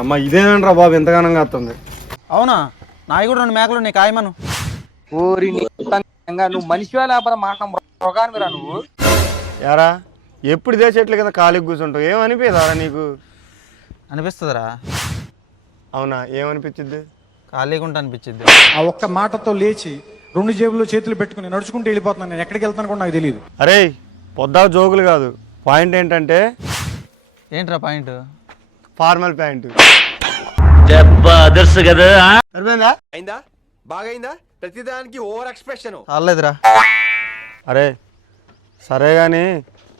అమ్మ ఇదేనంట్రా బాబు ఎంతగానం కాస్తుంది. అవునా నాయి కూడా 2 మేకలు నీ కాయమను. ఓరి నువ్వు మనిషివా లేకపోతే మాట మృగానివిరా నువ్వు. యారా ఎప్పుడు ఇదే చెట్ల కింద ఖాళీకి కూర్చుంటావు, ఏమనిపించదారా నీకు? అనిపిస్తుందిరా. అవునా, ఏమనిపించింది? ఖాళీగా ఉంటా అనిపించింది. ఆ ఒక్క మాటతో లేచి 2 జేబుల్లో చేతులు పెట్టుకుని నడుచుకుంటూ వెళ్ళిపోతున్నాను. నేను ఎక్కడికి వెళ్తాను కూడా నాకు తెలియదు. అరే పొద్దా జోకులు కాదు, పాయింట్ ఏంటంటే ఏంట్రా పాయింట్? Formal pant. సరిపోయిందా? అయిందా? బాగైందా? ప్రతిదానికి ఓవర్ ఎక్స్ప్రెషన్. చాలేదురా. అరే సరే కానీ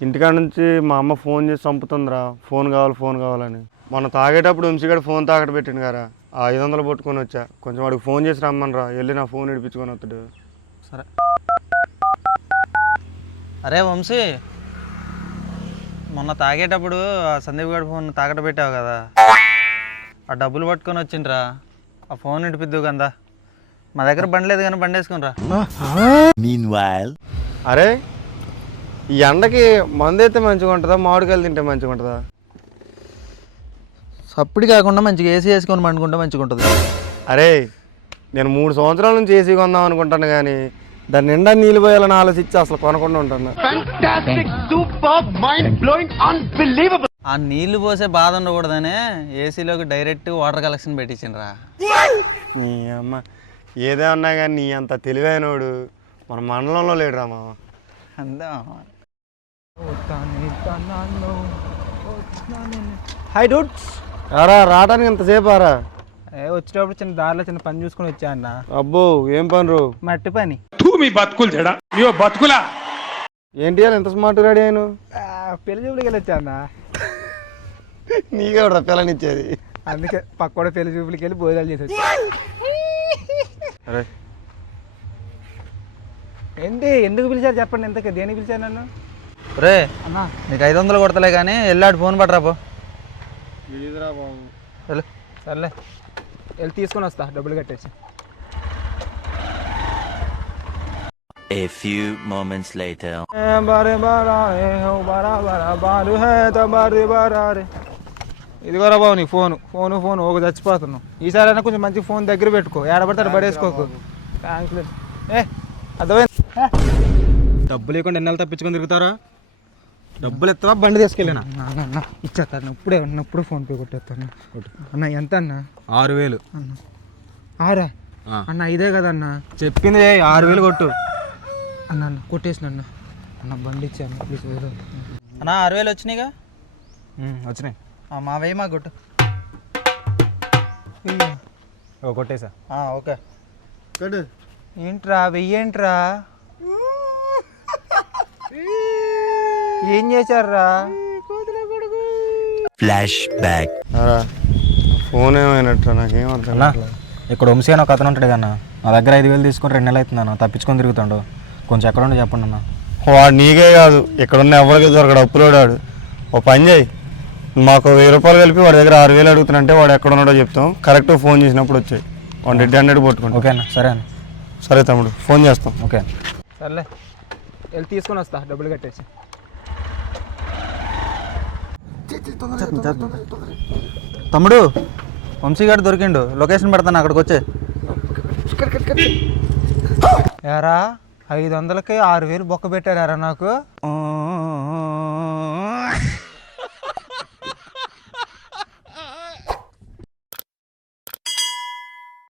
ఇంటికాడ నుంచి మా అమ్మ ఫోన్ చేసి చంపుతుందిరా, ఫోన్ కావాలని. మొన్న తాగేటప్పుడు వంశీగాడు ఫోన్ తాకట పెట్టిండు కదా, ఆ 500 పట్టుకొని వచ్చా. కొంచెం వాడికి ఫోన్ చేసి రమ్మనరా, వెళ్ళి నా ఫోన్ ఇడిపించుకొని వస్తాడు. సరే. అరే వంశీ, మొన్న తాగేటప్పుడు ఆ సందీప్ గారి ఫోన్ తాకట పెట్టావు కదా, ఆ డబ్బులు పట్టుకొని వచ్చిండ్రా. ఆ ఫోన్ ఇడిపిద్దు కదా, మా దగ్గర బండి లేదు కానీ బండి వేసుకునిరా. అరే ఈ ఎండకి మందు అయితే మంచిగా ఉంటుందా, మామిడికాయలు తింటే మంచిగా ఉంటుందా? సప్పుడు కాకుండా మంచిగా ఏసీ వేసుకొని పండుకుంటే మంచిగా ఉంటుంది. అరే నేను 3 సంవత్సరాల నుంచి ఏసీ కొందాం అనుకుంటాను కానీ దాని నిండా నీళ్ళు పోయాలని ఆలోచించి అసలు కొనకుండా ఉంటాను. ఆ నీళ్లు పోసే బాధ ఉండకూడదనే ఏసీలోకి డైరెక్ట్ వాటర్ కలెక్షన్ పెట్టించిండ్రా. నీ అమ్మ ఏదే ఉన్నా కానీ నీ అంత తెలివైనోడు మన మండలంలో లేడురా మామ. అందా హాయ్ డూడ్స్. రారా, రావడానికి ఎంతసేపు రా? వచ్చేటప్పుడు చిన్న దారిలో చిన్న పని చూసుకుని వచ్చా అన్న. అబ్బో ఏం పని రో? మట్టి పని. మీ బతుకులు చెడా బతుకులా ఏంటి అని ఎంత స్మార్ట్ రెడీ అయ్యాను? పెళ్లి చూపులకి వెళ్ళి వచ్చా అన్న. నీకే పిల్లనిచ్చేది. అందుకే పక్కన పెళ్లి చూపులకి వెళ్ళి భోజనాలు చేసి వచ్చా. అరే ఏంటి ఎందుకు పిలిచారు చెప్పండి, ఎంతకి దేనికి పిలిచారు నన్ను? రే అన్నా నీకు 500 కొడతలే కానీ వెళ్ళాడు ఫోన్ పట్టరా పో. వెళ్ళు. సర్లే వెళ్ళి తీసుకొని వస్తా, డబ్బులు కట్టేసి. A few moments later. ఇదిగోరా బాబు నీ ఫోను ఒక చచ్చిపోతున్నావు. ఈసారి అయినా కొంచెం మంచి ఫోన్ దగ్గర పెట్టుకో, ఏడబడతాడు పడేసుకోకు. థ్యాంక్స్. అర్థమైంది. డబ్బులు లేకుండా ఎన్నెళ్ళు తప్పించుకొని తిరుగుతారా? డబ్బులు ఎత్తావా బండి తీసుకెళ్ళినా ఇచ్చేస్తాను. ఇప్పుడు ఫోన్పే కొట్టేస్తాను అన్న. ఎంత అన్న? 6000 అన్న. 6 అన్న? ఇదే కదా అన్న చెప్పింది, 6000 కొట్టు అన్న. అన్న కొట్టేసిన అన్న. అన్న బండి ఇచ్చాను ప్లీజ్. అన్నా 6000 వచ్చినాయిగా? వచ్చినాయి. మా వెయ్యి మా కొట్టు. కొట్టేసా. ఓకే. ఏంట్రా వెయ్యేంట్రా? ఏం చేశారా? Flash back. ఫోన్ ఏమైనట్రా? నాకేం అర్థం కావట్లేదు. ఇక్కడ వంశీ అని ఒక అతను ఉంటాడు కన్నా, నా దగ్గర 5000 తీసుకొని 2 నెలలు అవుతుంది అన్న, తప్పించుకొని తిరుగుతాడు. కొంచెం ఎక్కడ ఉండి చెప్పండి అన్న. వాడు నీకే కాదు ఇక్కడున్న ఎవరికి దొరకడు, అప్పులోడాడు. ఓ పని చేయి, మాకు 1000 రూపాయలు కలిపి వాడి దగ్గర 6000 అడుగుతున్నంటే వాడు ఎక్కడ ఉన్నాడో చెప్తాం, కరెక్ట్ ఫోన్ చేసినప్పుడు వచ్చాయి. 100 పట్టుకుంటాం. ఓకే అన్న. సరే అన్న. సరే తమ్ముడు, ఫోన్ చేస్తాం. ఓకే. సర్లే వెళ్ళి తీసుకొని వస్తా, డబ్బులు కట్టేసి. తమ్ముడు వంశీ గారు దొరికిండు, లొకేషన్ పెడతాను అక్కడికి వచ్చే. ఎరా 500కి 6000 బొక్క పెట్టారా నాకు?